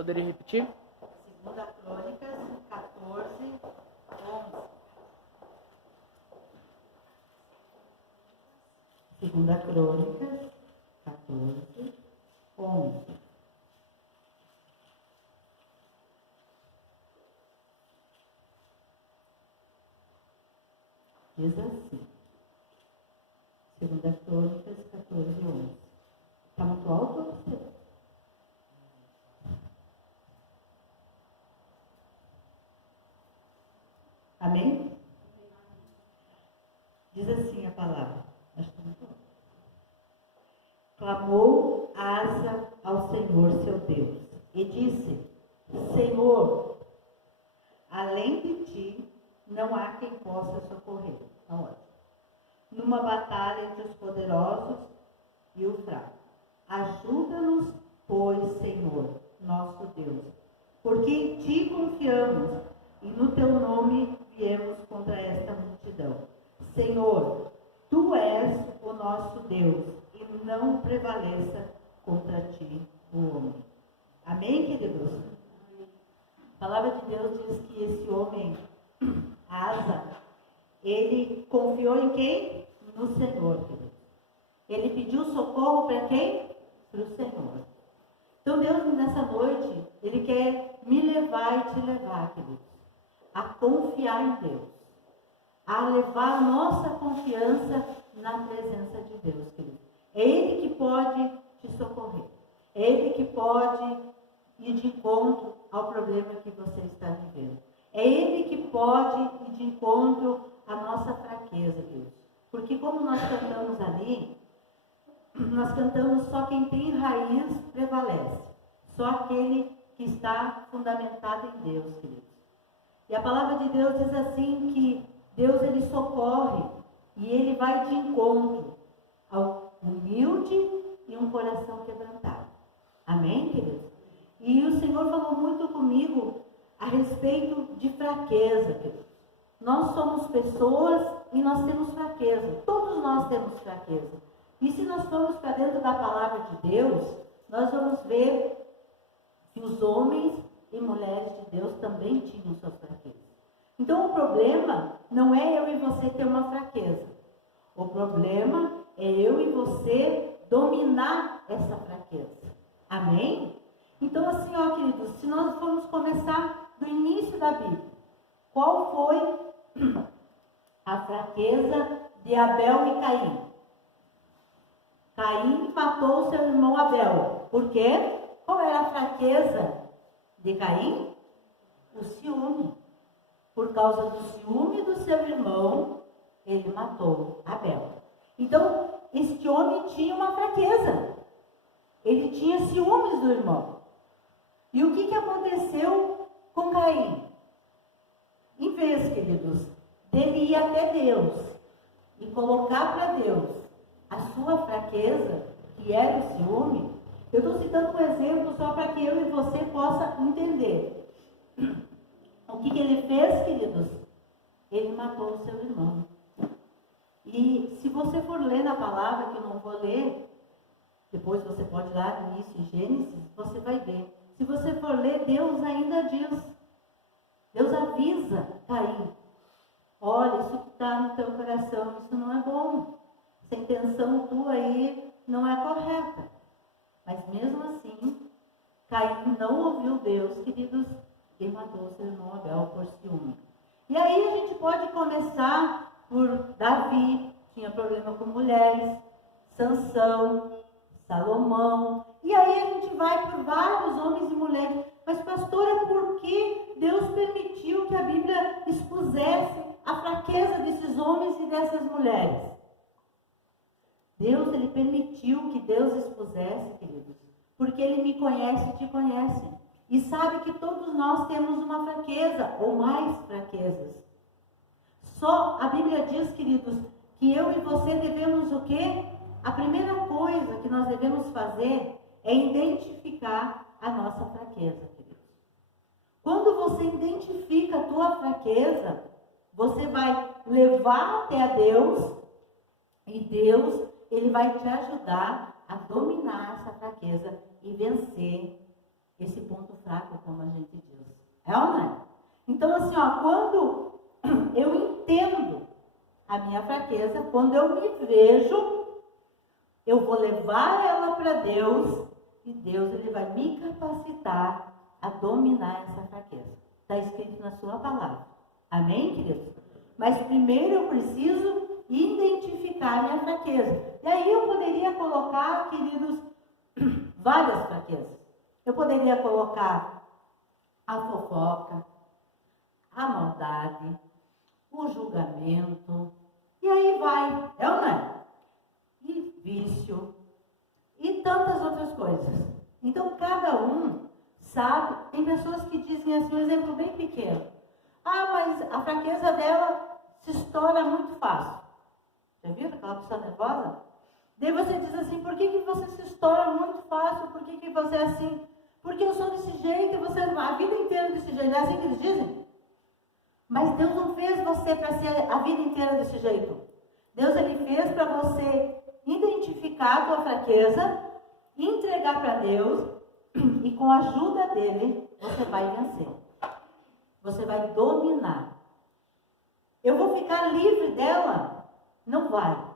Poderia repetir? Segunda Crônicas 14, 11. Segunda Crônicas 14, 11. Diz assim. Segunda Crônicas 14, 11. Está muito alto ou você? Amém? Diz assim a palavra. Acho que não estou. Clamou Asa ao Senhor seu Deus e disse: Senhor, além de ti, não há quem possa socorrer. Então, numa batalha entre os poderosos e o fraco. Ajuda-nos, pois, Senhor, nosso Deus, porque em ti confiamos e no teu nome viemos contra esta multidão. Senhor, tu és o nosso Deus e não prevaleça contra ti o homem. Amém, queridos? A palavra de Deus diz que esse homem, Asa, ele confiou em quem? No Senhor, queridos. Ele pediu socorro para quem? Para o Senhor. Então Deus, nessa noite, Ele quer me levar e te levar, queridos, a confiar em Deus, a levar a nossa confiança na presença de Deus, queridos. É Ele que pode te socorrer. É Ele que pode ir de encontro ao problema que você está vivendo. É Ele que pode ir de encontro à nossa fraqueza, queridos. Porque como nós cantamos ali, nós cantamos só quem tem raiz prevalece. Só aquele que está fundamentado em Deus, queridos. E a palavra de Deus diz assim que Deus, Ele socorre e Ele vai de encontro ao humilde e um coração quebrantado. Amém, queridos? E o Senhor falou muito comigo a respeito de fraqueza, queridos. Nós somos pessoas e nós temos fraqueza. Todos nós temos fraqueza. E se nós formos para dentro da palavra de Deus, nós vamos ver que os homens e mulheres de Deus também tinham suas fraquezas. Então o problema não é eu e você ter uma fraqueza. O problema é eu e você dominar essa fraqueza. Amém? Então assim, ó, queridos, se nós formos começar do início da Bíblia, qual foi a fraqueza de Abel e Caim? Caim matou seu irmão Abel. Por quê? Qual era a fraqueza de Caim? O ciúme. Por causa do ciúme do seu irmão, ele matou Abel. Então, este homem tinha uma fraqueza. Ele tinha ciúmes do irmão. E o que aconteceu com Caim? Em vez, queridos, dele ir até Deus e colocar para Deus a sua fraqueza, que era o ciúme, eu estou citando um exemplo só para que eu e você possa entender. O que ele fez, queridos? Ele matou o seu irmão. E se você for ler na palavra, que eu não vou ler, depois você pode ir lá no início de Gênesis, você vai ver. Se você for ler, Deus ainda diz, Deus avisa Caim: olha, isso que está no teu coração, isso não é bom. Essa intenção tua aí não é correta. Mas mesmo assim, Caim não ouviu Deus, queridos, e matou seu irmão Abel por ciúme. E aí a gente pode começar por Davi, tinha problema com mulheres, Sansão, Salomão. E aí a gente vai por vários homens e mulheres. Mas pastora, por que Deus permitiu que a Bíblia expusesse a fraqueza desses homens e dessas mulheres? Deus, Ele permitiu que Deus expusesse, queridos, porque Ele me conhece e te conhece. E sabe que todos nós temos uma fraqueza, ou mais fraquezas. Só a Bíblia diz, queridos, que eu e você devemos o quê? A primeira coisa que nós devemos fazer é identificar a nossa fraqueza, queridos. Quando você identifica a tua fraqueza, você vai levar até a Deus, e Deus, Ele vai te ajudar a dominar essa fraqueza e vencer esse ponto fraco, como a gente diz. É ou não é? Então, assim, ó, quando eu entendo a minha fraqueza, quando eu me vejo, eu vou levar ela para Deus e Deus ele vai me capacitar a dominar essa fraqueza. Está escrito na sua palavra. Amém, queridos? Mas primeiro eu preciso identificar a minha fraqueza. E aí eu poderia colocar, queridos, várias fraquezas. Eu poderia colocar a fofoca, a maldade, o julgamento, e aí vai, é ou não é? E vício, e tantas outras coisas. Então, cada um sabe, tem pessoas que dizem assim, um exemplo bem pequeno. Ah, mas a fraqueza dela se estoura muito fácil. Já viram aquela pessoa nervosa? Daí você diz assim, por que você se estoura muito fácil? Por que você é assim? Porque eu sou desse jeito, e você a vida inteira desse jeito. Não é assim que eles dizem? Mas Deus não fez você para ser a vida inteira desse jeito. Deus ele fez para você identificar a tua fraqueza, entregar para Deus e com a ajuda dele você vai vencer. Você vai dominar. Eu vou ficar livre dela? Não vai.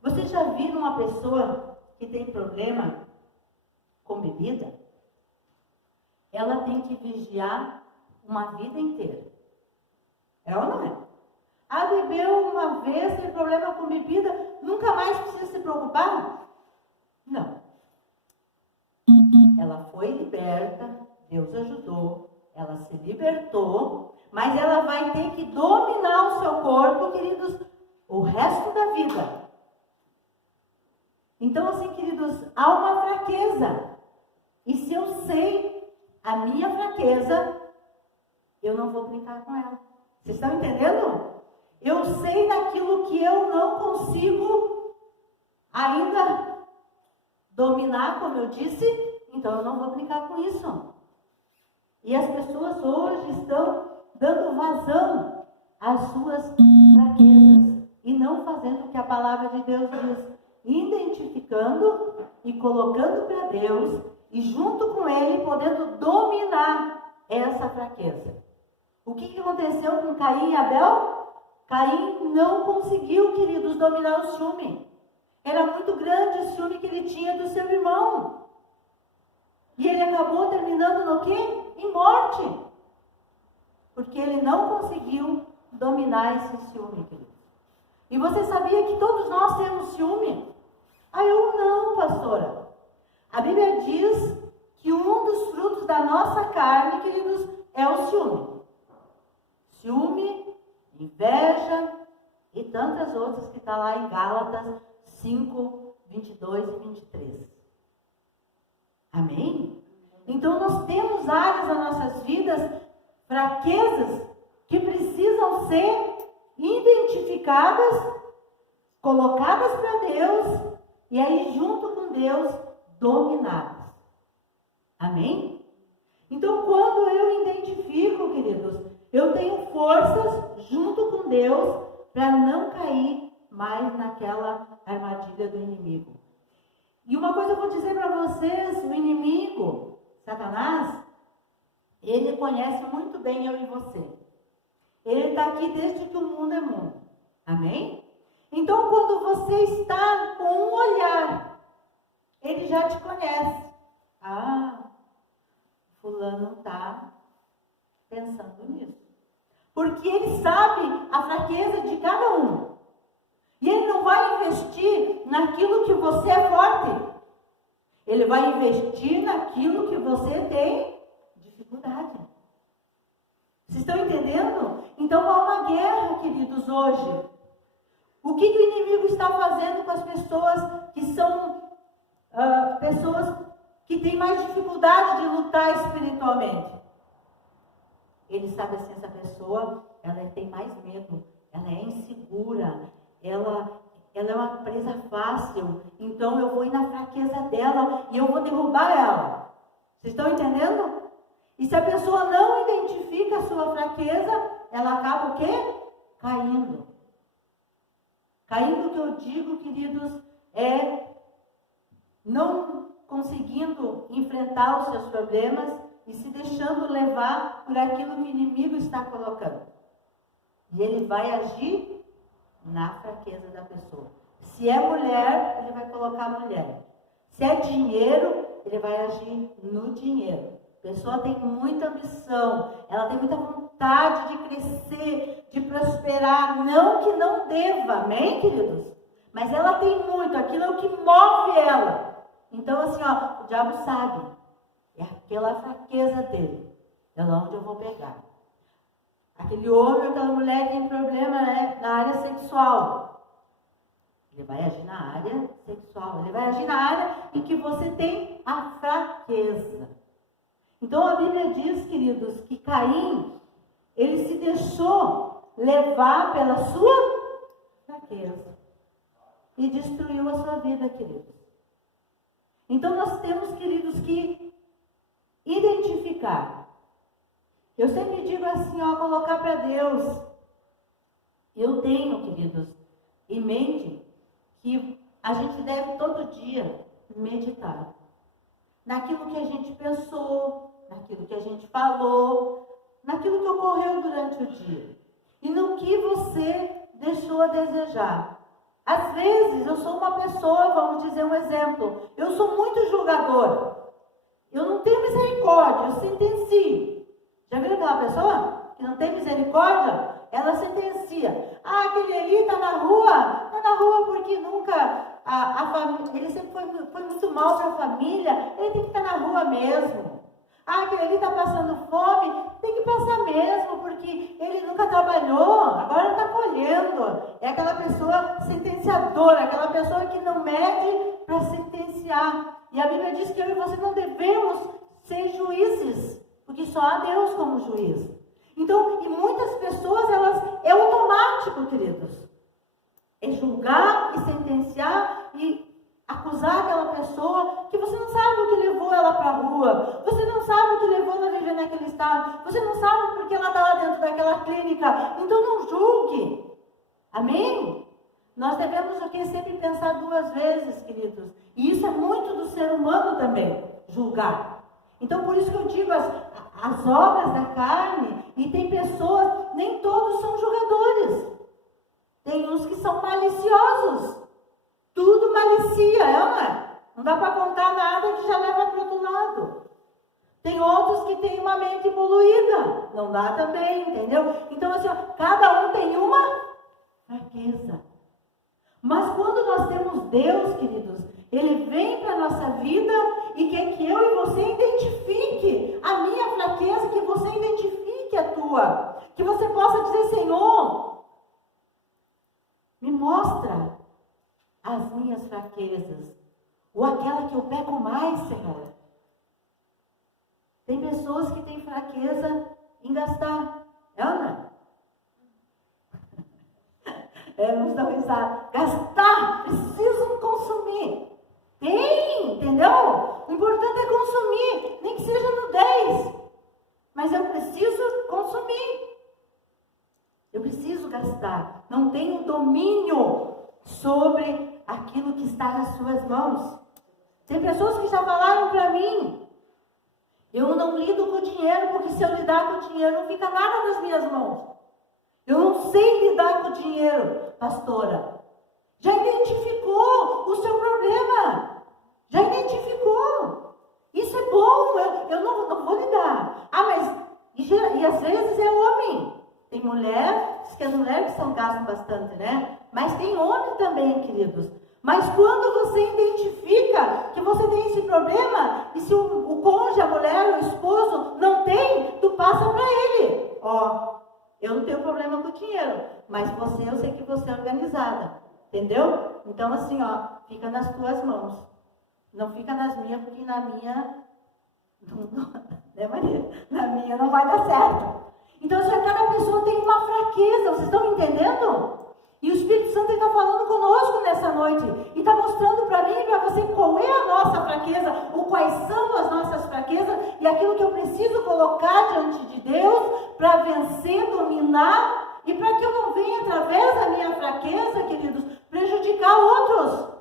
Vocês já viram uma pessoa que tem problema com bebida? Ela tem que vigiar uma vida inteira. É ou não é? Ah, bebeu uma vez, tem problema com bebida, nunca mais precisa se preocupar? Não. Ela foi liberta, Deus ajudou, ela se libertou, mas ela vai ter que dominar o seu corpo, queridos, o resto da vida. Então, assim, queridos, há uma fraqueza. E se eu sei a minha fraqueza, eu não vou brincar com ela. Vocês estão entendendo? Eu sei daquilo que eu não consigo ainda dominar, como eu disse, então eu não vou brincar com isso. E as pessoas hoje estão dando vazão às suas fraquezas e não fazendo o que a palavra de Deus diz, identificando e colocando para Deus e junto com Ele podendo dominar essa fraqueza. O que aconteceu com Caim e Abel? Caim não conseguiu, queridos, dominar o ciúme. Era muito grande o ciúme que ele tinha do seu irmão. E ele acabou terminando no quê? Em morte. Porque ele não conseguiu dominar esse ciúme, queridos. E você sabia que todos nós temos ciúme? Ah, eu não, pastora. A Bíblia diz que um dos frutos da nossa carne, queridos, é o ciúme. Ciúme, inveja e tantas outras que está lá em Gálatas 5, 22 e 23. Amém? Então nós temos áreas nas nossas vidas, fraquezas, que precisam ser identificadas, colocadas para Deus e aí junto com Deus, dominadas. Amém? Então quando eu identifico, queridos, eu tenho forças junto com Deus para não cair mais naquela armadilha do inimigo. E uma coisa eu vou dizer para vocês, o inimigo, Satanás, ele conhece muito bem eu e você. Ele está aqui desde que o mundo é mundo. Amém? Então quando você está com um olhar, ele já te conhece. Ah, fulano está pensando nisso. Porque ele sabe a fraqueza de cada um. E ele não vai investir naquilo que você é forte. Ele vai investir naquilo que você tem dificuldade. Vocês estão entendendo? Então há uma guerra, queridos, hoje. O que o inimigo está fazendo com as pessoas que são pessoas que têm mais dificuldade de lutar espiritualmente? Ele sabe assim, essa pessoa, ela tem mais medo, ela é insegura, ela é uma presa fácil, então eu vou ir na fraqueza dela e eu vou derrubar ela. Vocês estão entendendo? E se a pessoa não identifica a sua fraqueza, ela acaba o quê? Caindo. Caindo, que eu digo, queridos, é não conseguindo enfrentar os seus problemas e se deixando levar por aquilo que o inimigo está colocando. E ele vai agir na fraqueza da pessoa. Se é mulher, ele vai colocar a mulher. Se é dinheiro, ele vai agir no dinheiro. A pessoa tem muita ambição, ela tem muita vontade de crescer, de prosperar. Não que não deva, amém, queridos? Mas ela tem muito, aquilo é o que move ela. Então, assim, ó, o diabo sabe, é aquela fraqueza dele, é lá onde eu vou pegar. Aquele homem ou aquela mulher tem problema, né, na área sexual. Ele vai agir na área sexual, ele vai agir na área em que você tem a fraqueza. Então a Bíblia diz, queridos, que Caim, ele se deixou levar pela sua fraqueza e destruiu a sua vida, queridos. Então nós temos, queridos, que identificar. Eu sempre digo assim, ó, colocar para Deus. Eu tenho, queridos, em mente que a gente deve todo dia meditar naquilo que a gente pensou, naquilo que a gente falou, naquilo que ocorreu durante o dia e no que você deixou a desejar. Às vezes eu sou uma pessoa, vamos dizer um exemplo, eu sou muito julgador, eu não tenho misericórdia, eu sentencio. Já viram aquela pessoa que não tem misericórdia? Ela sentencia. Ah, aquele ali está na rua porque nunca a família, ele sempre foi muito mal para a família, ele tem que estar na rua mesmo. Ah, aquele ali está passando fome, tem que passar mesmo, porque ele nunca trabalhou, agora está colhendo. É aquela pessoa sentenciadora, aquela pessoa que não mede para sentenciar. E a Bíblia diz que eu e você não devemos ser juízes, porque só há Deus como juiz. Então, e muitas pessoas, é automático, queridos. É julgar e sentenciar e acusar aquela pessoa que você não sabe o que levou ela para a rua. Você não sabe o que levou ela a viver naquele estado. Você não sabe porque ela está lá dentro daquela clínica. Então não julgue. Amém? Nós devemos o quê? Sempre pensar duas vezes, queridos. E isso é muito do ser humano também, julgar. Então por isso que eu digo as obras da carne, e tem pessoas, nem todos são julgadores. Tem uns que são maliciosos. Tudo malicia, não dá para contar nada que já leva para o outro lado. Tem outros que têm uma mente poluída, não dá também, entendeu? Então assim, ó, cada um tem uma fraqueza. Mas quando nós temos Deus, queridos, Ele vem para a nossa vida e quer que eu e você identifique a minha fraqueza, que você identifique a tua. Que você possa dizer, Senhor, me mostra as minhas fraquezas, ou aquela que eu peco mais, Senhor. Tem pessoas que têm fraqueza em gastar, Ana? Vamos dar uma risada. Gastar, precisam consumir. Tem, entendeu? O importante é consumir, nem que seja no 10. Mas eu preciso consumir. Eu preciso gastar. Não tenho domínio sobre aquilo que está nas suas mãos. Tem pessoas que já falaram para mim, eu não lido com o dinheiro, porque se eu lidar com o dinheiro, não fica nada nas minhas mãos. Eu não sei lidar com o dinheiro, pastora. Já identificou o seu problema. Já identificou. Isso é bom, eu não vou lidar. Ah, mas, e às vezes é homem. Tem mulher, diz que as mulheres são gastam bastante, né? Mas tem homem também, queridos. Mas quando você identifica que você tem esse problema, e se o cônjuge, a mulher, o esposo não tem, tu passa para ele. Ó, eu não tenho problema com o dinheiro, mas você, eu sei que você é organizada. Entendeu? Então assim, ó, fica nas tuas mãos. Não fica nas minhas, porque na minha, né, Maria? Na minha não vai dar certo. Então, se cada pessoa tem uma fraqueza, vocês estão entendendo? E o Espírito Santo está falando conosco nessa noite. E está mostrando para mim e para você qual é a nossa fraqueza, ou quais são as nossas fraquezas, e aquilo que eu preciso colocar diante de Deus para vencer, dominar, e para que eu não venha, através da minha fraqueza, queridos, prejudicar outros.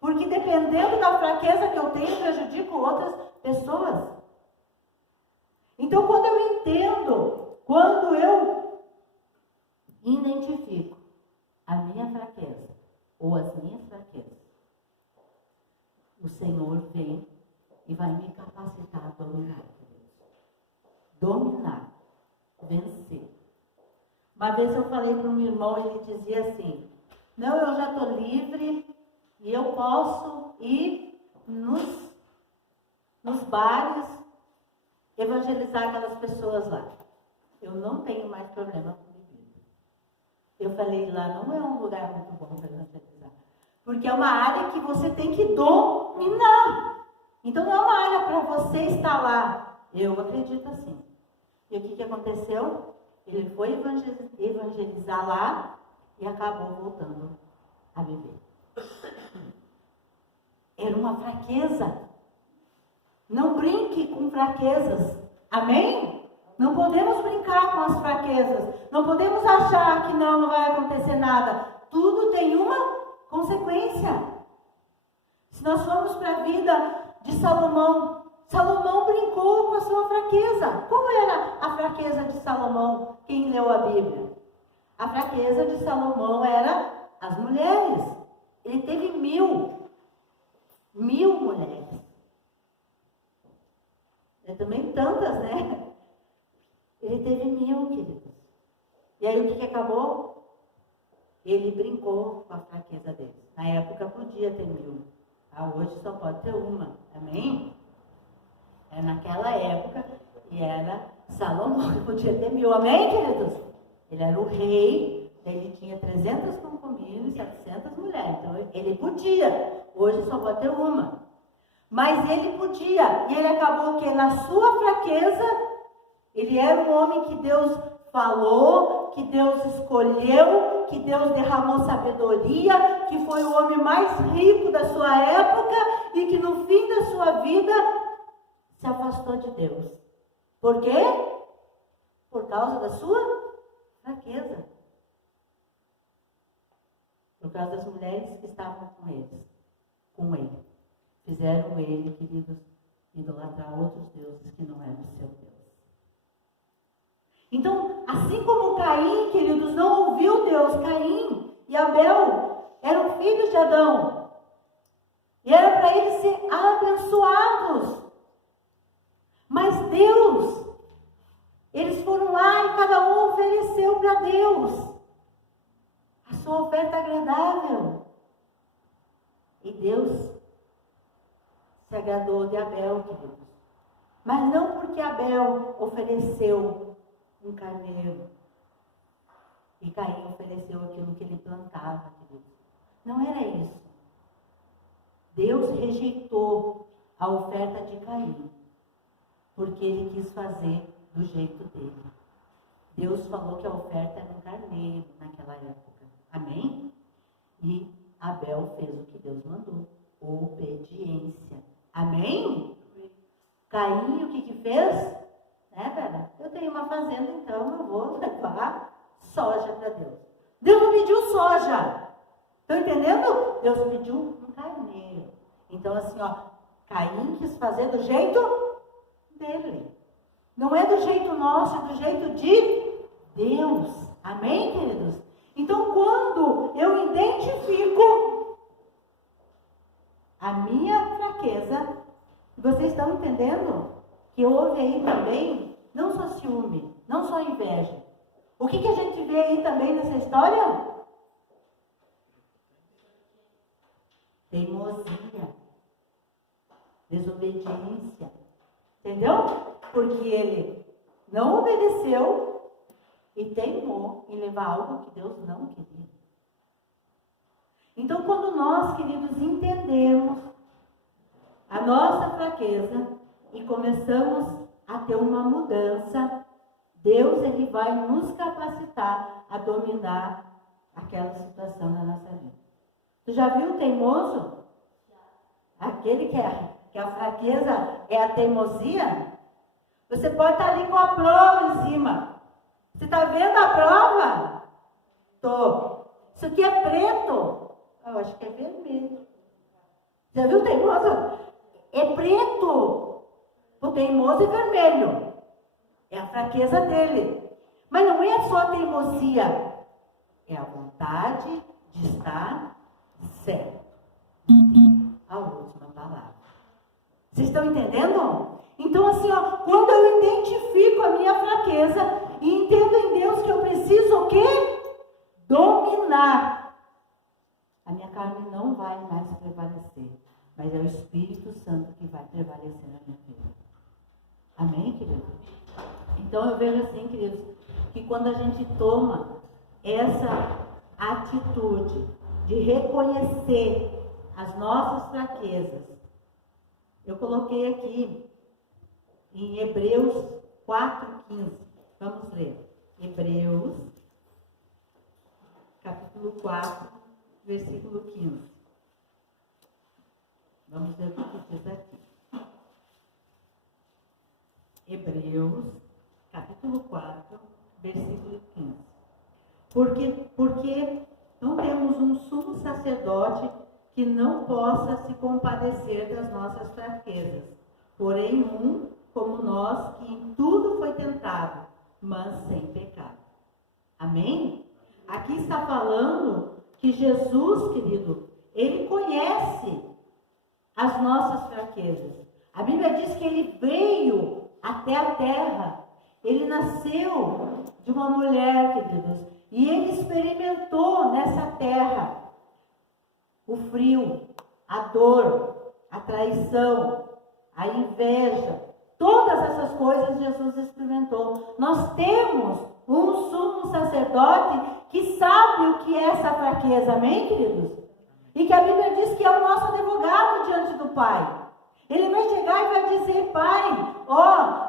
Porque dependendo da fraqueza que eu tenho, prejudico outras pessoas. Então, quando eu identifico a minha fraqueza ou as minhas fraquezas, o Senhor vem e vai me capacitar a dominar. Dominar, vencer. Uma vez eu falei para um irmão, ele dizia assim: não, eu já estou livre e eu posso ir nos bares evangelizar aquelas pessoas lá. Eu não tenho mais problema com bebida. Eu falei, lá não é um lugar muito bom para evangelizar. Porque é uma área que você tem que dominar. Então não é uma área para você estar lá. Eu acredito assim. E o que aconteceu? Ele foi evangelizar lá e acabou voltando a beber. Era uma fraqueza. Não brinque com fraquezas. Amém? Não podemos brincar com as fraquezas. Não podemos achar que não vai acontecer nada. Tudo tem uma consequência. Se nós formos para a vida de Salomão, Salomão brincou com a sua fraqueza. Qual era a fraqueza de Salomão? Quem leu a Bíblia? A fraqueza de Salomão era as mulheres. Ele teve 1000 mulheres. É também tantas, né? Ele teve 1000, queridos. E aí o que acabou? Ele brincou com a fraqueza dele. Na época podia ter 1000. Hoje só pode ter uma. Amém? Naquela época, e era Salomão que podia ter 1000. Amém, queridos? Ele era o rei, ele tinha 300 concubinas e 700 mulheres. Então ele podia. Hoje só pode ter uma. Mas ele podia. E ele acabou que na sua fraqueza, ele era um homem que Deus falou, que Deus escolheu, que Deus derramou sabedoria, que foi o homem mais rico da sua época e que no fim da sua vida se afastou de Deus. Por quê? Por causa da sua fraqueza. Por causa das mulheres que estavam com ele. Fizeram ele, queridos, idolatrar outros deuses que não eram o seu Deus. Então, assim como Caim, queridos, não ouviu Deus, Caim e Abel eram filhos de Adão. E era para eles ser abençoados. Mas Deus, eles foram lá e cada um ofereceu para Deus a sua oferta agradável. E Deus se agradou de Abel, queridos. Mas não porque Abel ofereceu um carneiro e Caim ofereceu aquilo que ele plantava, queridos. Não era isso. Deus rejeitou a oferta de Caim porque ele quis fazer do jeito dele. Deus falou que a oferta era um carneiro naquela época. Amém? E Abel fez o que Deus mandou. Obediência. Amém? Caim, o que fez? Vera? Eu tenho uma fazenda, então eu vou levar soja para Deus. Deus não pediu soja. Estão entendendo? Deus pediu um carneiro. Então assim, Caim quis fazer do jeito dele. Não é do jeito nosso, é do jeito de Deus. Amém, queridos? Então, quando eu identifico a minha fraqueza, vocês estão entendendo que houve aí também, não só ciúme, não só inveja. O que a gente vê aí também nessa história? Teimosia, desobediência. Entendeu? Porque ele não obedeceu e teimou em levar algo que Deus não queria. Então, quando nós, queridos, entendemos a nossa fraqueza e começamos a ter uma mudança, Deus ele vai nos capacitar a dominar aquela situação na nossa vida. Tu já viu o teimoso? Aquele que a fraqueza é a teimosia? Você pode estar ali com a prova em cima. Você está vendo a prova? Tô. Isso aqui é preto. Eu acho que é vermelho. Você viu teimoso? É preto. O teimoso é vermelho. É a fraqueza dele. Mas não é só a teimosia. É a vontade de estar certo. A última palavra. Vocês estão entendendo? Então assim, ó, quando eu identifico a minha fraqueza e entendo em Deus que eu preciso o quê? Dominar. A minha carne não vai mais prevalecer. Mas é o Espírito Santo que vai prevalecer na minha vida. Amém, queridos? Então eu vejo assim, queridos, que quando a gente toma essa atitude de reconhecer as nossas fraquezas, eu coloquei aqui em Hebreus 4:15. Vamos ler. Hebreus, capítulo 4, versículo 15. Vamos ver o que diz aqui. Hebreus, capítulo 4, versículo 15. Porque não temos um sumo sacerdote que não possa se compadecer das nossas fraquezas, porém como nós, que em tudo foi tentado, mas sem pecado. Amém? Aqui está falando que Jesus, querido, ele conhece as nossas fraquezas. A Bíblia diz que ele veio até a terra. Ele nasceu de uma mulher, queridos, e ele experimentou nessa terra o frio, a dor, a traição, a inveja. Todas essas coisas Jesus experimentou. Nós temos um sumo sacerdote que sabe o que é essa fraqueza, amém, queridos? E que a Bíblia diz que é o nosso advogado diante do Pai. Ele vai chegar e vai dizer: Pai,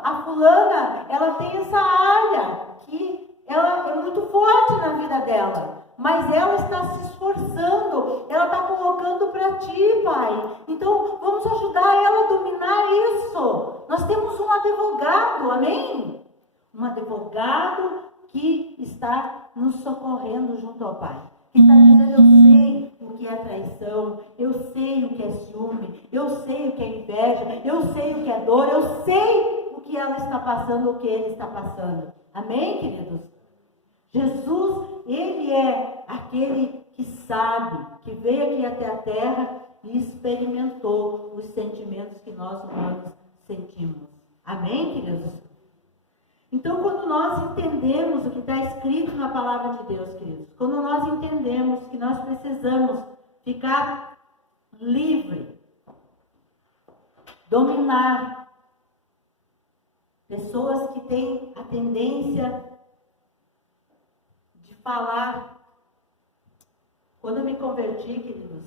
a fulana, ela tem essa área que ela é muito forte na vida dela, mas ela está se esforçando, ela está colocando para ti, Pai. Então, vamos ajudar ela a dominar isso. Nós temos um advogado, amém? Um advogado que está nos socorrendo junto ao Pai. Que está dizendo: eu sei o que é traição, eu sei o que é ciúme, eu sei o que é inveja, eu sei o que é dor, eu sei o que ela está passando, o que ele está passando. Amém, queridos? Jesus, ele é aquele que sabe, que veio aqui até a terra e experimentou os sentimentos que nós humanos sentimos. Amém, queridos? Então, quando nós entendemos o que está escrito na palavra de Deus, queridos, quando nós entendemos que nós precisamos ficar livre, dominar pessoas que têm a tendência de falar. Quando eu me converti, queridos,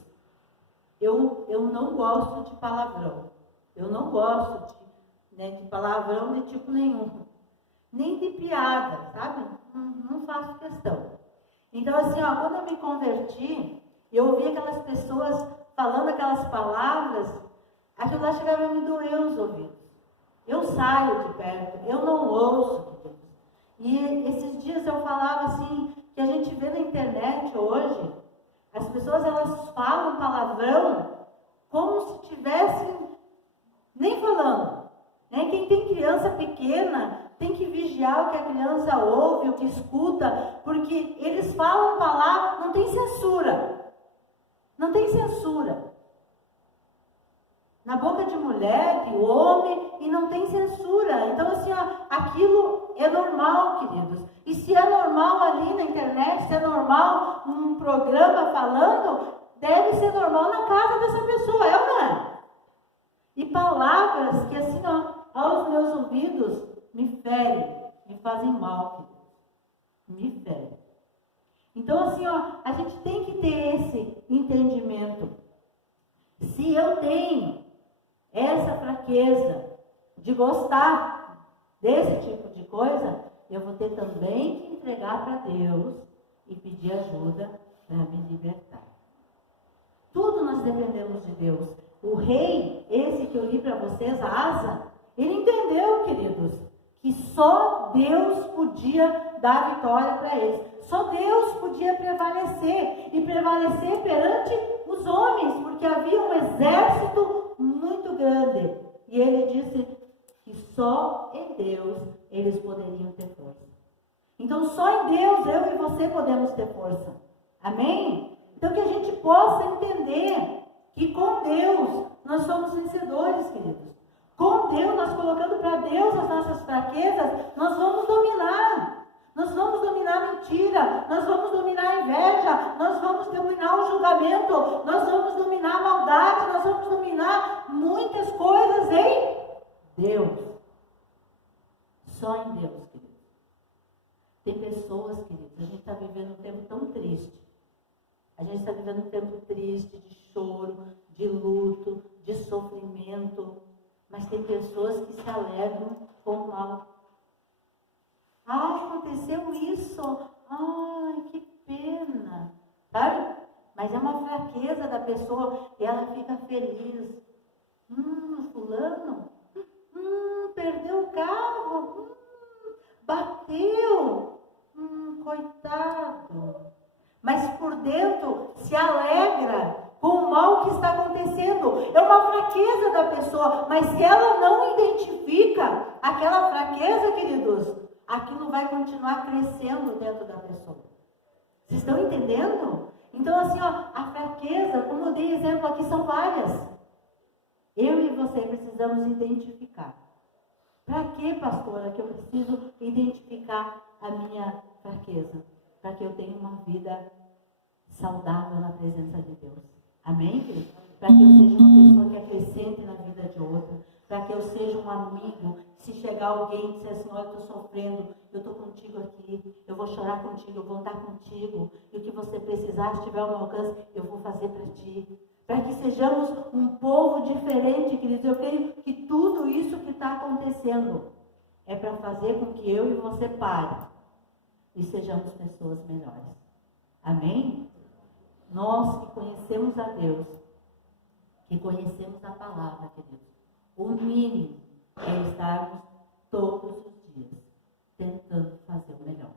eu não gosto de palavrão. Eu não gosto de palavrão de tipo nenhum. Nem de piada, sabe? Não faço questão. Então, assim, quando eu me converti, eu ouvi aquelas pessoas falando aquelas palavras, aquilo lá chegava a me doer os ouvidos. Eu saio de perto, eu não ouço. E esses dias eu falava assim, que a gente vê na internet hoje, as pessoas elas falam palavrão como se estivessem nem falando. Né? Quem tem criança pequena tem que vigiar o que a criança ouve, o que escuta, porque eles falam palavras, não tem censura. Não tem censura. Na boca de mulher, de homem, e não tem censura. Então, assim, aquilo é normal, queridos. E se é normal ali na internet, se é normal num programa falando, deve ser normal na casa dessa pessoa, é ou não é? E palavras que, assim, aos meus ouvidos, me ferem, me fazem mal, me ferem. Então, assim, a gente tem que ter esse entendimento. Se eu tenho essa fraqueza de gostar desse tipo de coisa, eu vou ter também que entregar para Deus e pedir ajuda para me libertar. Tudo nós dependemos de Deus. O rei, esse que eu li para vocês, Asa, ele entendeu, queridos, que só Deus podia dar vitória para eles. Só Deus podia prevalecer, e prevalecer perante os homens, porque havia um exército muito grande. E ele disse que só em Deus eles poderiam ter força. Então só em Deus eu e você podemos ter força. Amém? Então que a gente possa entender que com Deus nós somos vencedores, queridos. Com Deus, nós colocando para Deus as nossas fraquezas, nós vamos dominar. Nós vamos dominar a mentira, nós vamos dominar a inveja, nós vamos dominar o julgamento, nós vamos dominar a maldade, nós vamos dominar muitas coisas em Deus. Só em Deus, queridos. Tem pessoas, queridos, a gente está vivendo um tempo tão triste. A gente está vivendo um tempo triste, de choro, de luto, de sofrimento. Mas tem pessoas que se alegram com o mal. Aconteceu isso. Ai, que pena. Sabe? Mas é uma fraqueza da pessoa e ela fica feliz. Fulano, perdeu o carro. Bateu. Coitado. Mas por dentro se alegra com o mal que está acontecendo. É uma fraqueza da pessoa, mas se ela não identifica aquela fraqueza, queridos, aquilo vai continuar crescendo dentro da pessoa. Vocês estão entendendo? Então assim, a fraqueza, como eu dei exemplo aqui, são várias. Eu e você precisamos identificar. Para que, pastora, que eu preciso identificar a minha fraqueza? Para que eu tenha uma vida saudável na presença de Deus. Amém, querido? Para que eu seja uma pessoa que acrescente na vida de outra. Para que eu seja um amigo. Se chegar alguém e dizer assim, olha, eu estou sofrendo, eu estou contigo aqui, eu vou chorar contigo, eu vou andar contigo. E o que você precisar, se estiver ao meu alcance, eu vou fazer para ti. Para que sejamos um povo diferente, queridos. Eu creio que tudo isso que está acontecendo é para fazer com que eu e você pare e sejamos pessoas melhores. Amém? Nós que conhecemos a Deus, que conhecemos a palavra, queridos, o mínimo é estarmos todos os dias tentando fazer o melhor.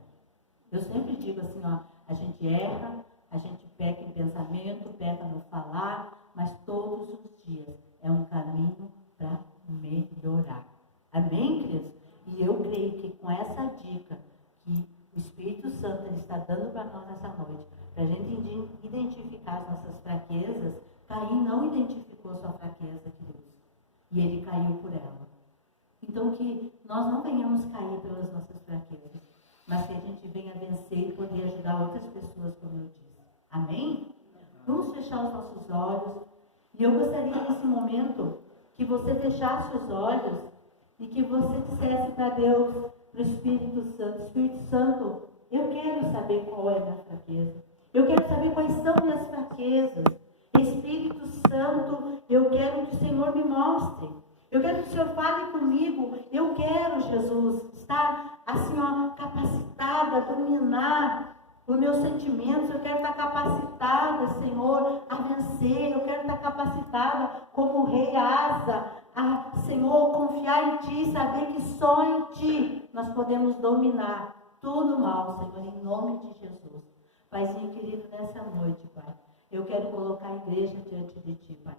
Eu sempre digo assim, a gente erra, a gente peca em pensamento, peca no falar, mas todos os dias é um caminho para melhorar. Amém, queridos? E eu creio que com essa dica que o Espírito Santo ele está dando para nós nessa noite, para a gente identificar as nossas fraquezas, Caim não identificou sua fraqueza, queridos, e ele caiu por ela. Então que nós não venhamos cair pelas nossas fraquezas, mas que a gente venha vencer e poder ajudar outras pessoas, como eu disse. Amém? Vamos fechar os nossos olhos. E eu gostaria nesse momento que você fechasse os olhos e que você dissesse para Deus, para o Espírito Santo, eu quero saber qual é a minha fraqueza. Eu quero saber quais são minhas fraquezas. Espírito Santo, eu quero que o Senhor me mostre. Eu quero que o Senhor fale comigo. Eu quero, Jesus, estar assim, capacitada a dominar os meus sentimentos. Eu quero estar capacitada, Senhor, a vencer. Eu quero estar capacitada como o rei Asa, a, Senhor, confiar em Ti, saber que só em Ti nós podemos dominar todo o mal, Senhor, em nome de Jesus. Paizinho querido, nessa noite, Pai, eu quero colocar a igreja diante de Ti, Pai,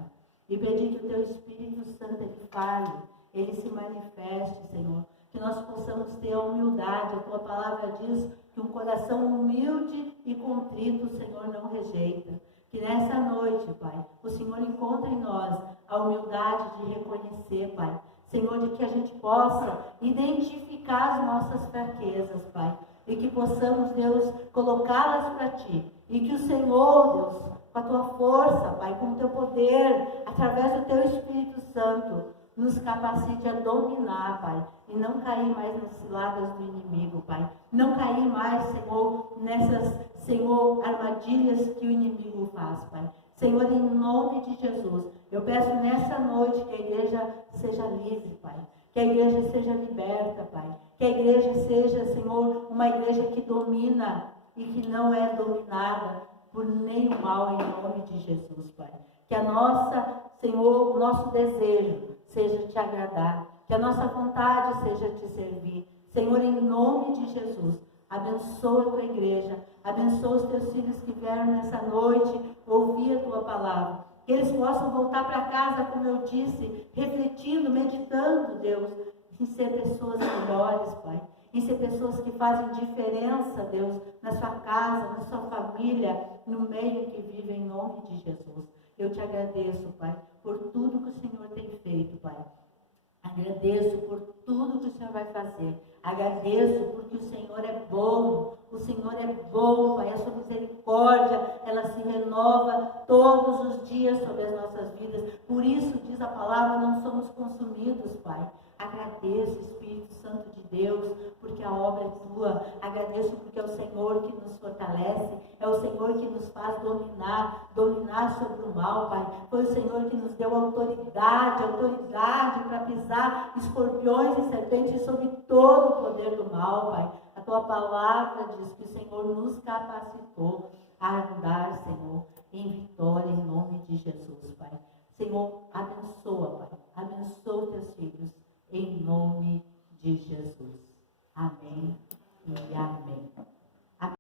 e pedir que o Teu Espírito Santo ele fale, ele se manifeste, Senhor, que nós possamos ter a humildade. A Tua palavra diz que um coração humilde e contrito o Senhor não rejeita. Que nessa noite, Pai, o Senhor encontre em nós a humildade de reconhecer, Pai, Senhor, de que a gente possa identificar as nossas fraquezas, Pai, e que possamos, Deus, colocá-las para Ti, e que o Senhor, Deus, com a Tua força, Pai, com o Teu poder, através do Teu Espírito Santo, nos capacite a dominar, Pai, e não cair mais nas ciladas do inimigo, Pai. Não cair mais, Senhor, nessas, Senhor, armadilhas que o inimigo faz, Pai. Senhor, em nome de Jesus, eu peço nessa noite que a igreja seja livre, Pai. Que a igreja seja liberta, Pai. Que a igreja seja, Senhor, uma igreja que domina e que não é dominada por nenhum mal, em nome de Jesus, Pai. Que a nossa, Senhor, o nosso desejo seja Te agradar. Que a nossa vontade seja Te servir. Senhor, em nome de Jesus, Abençoa a tua igreja. Abençoa os teus filhos que vieram nessa noite ouvir a tua palavra. Que eles possam voltar para casa, como eu disse, refletindo, meditando, Deus, em ser pessoas melhores, Pai. Em ser pessoas que fazem diferença, Deus, na sua casa, na sua família, no meio que vive, em nome de Jesus. Eu te agradeço, Pai, por tudo que o Senhor tem feito, Pai. Agradeço por tudo que o Senhor vai fazer. Agradeço porque o Senhor é bom. O Senhor é bom, Pai. A sua misericórdia, ela se renova todos os dias sobre as nossas vidas. Por isso, diz a palavra, não somos consumidos, Pai. Agradeço, Espírito Santo de Deus, porque a obra é tua. Agradeço porque é o Senhor que nos fortalece, é o Senhor que nos faz dominar sobre o mal, Pai. Foi o Senhor que nos deu autoridade para pisar escorpiões e serpentes sobre todo o poder do mal, Pai. A tua palavra diz que o Senhor nos capacitou a andar, Senhor, em vitória, em nome de Jesus, Pai. Senhor, abençoa, Pai. Abençoa teus filhos, em nome de Jesus. Amém e amém.